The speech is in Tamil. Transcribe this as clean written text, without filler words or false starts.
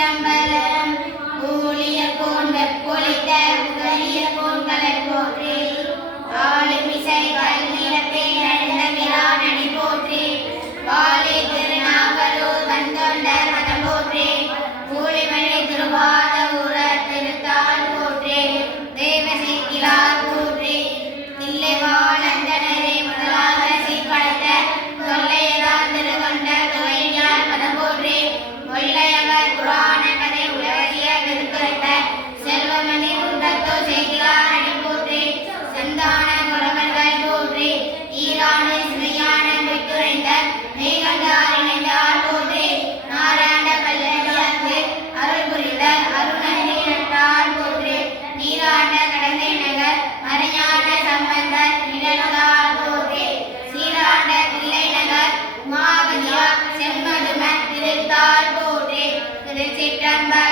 திருச்சிற்றம்பலம். ஊழியர் கோன் வெப்பொழித்த புகழியர் கோன் கலர் போற்றி. ஆளுமிசை கல்நிலத்தே நடந்த விழாநடி போற்றி. வாழி திருநாகலூர் வந்தொண்டர் மதம் போற்றி. ஊழிமணி திருவாத ஊரர் திருத்தாள் போற்றி. தேவசீக்கிலார் போற்றி. தில்லைவாழ் அந்தனரே முதலாக சீர்படைத்த தொல்லையதார் திருகொண்ட தொகையார் மதம் போற்றி. கொள்ளையவர் புராண கதை உலகிய விருத்துரைத்த செல்வமணி குன்றத்தோ செய்கிறார் அடி போற்றி. சந்தான குலவர்கள் போற்றி. ஈரான சிவையான விட்டுரைந்த மேகண்டார் இணைந்தார் போற்றி. நாராயண பல்லடியார்க்கு அருள் புரிந்த அருணகிரி நட்டார் போற்றி. நீராண்ட கடந்தை நகர் மறைஞான சம்பந்தர் நிழல்தார் போற்றி. சீராண்ட தில்லை நகர் உமாவதியார் செம்மதும திருத்தாள் போற்றி. திருச்சிற்றம்பலம்.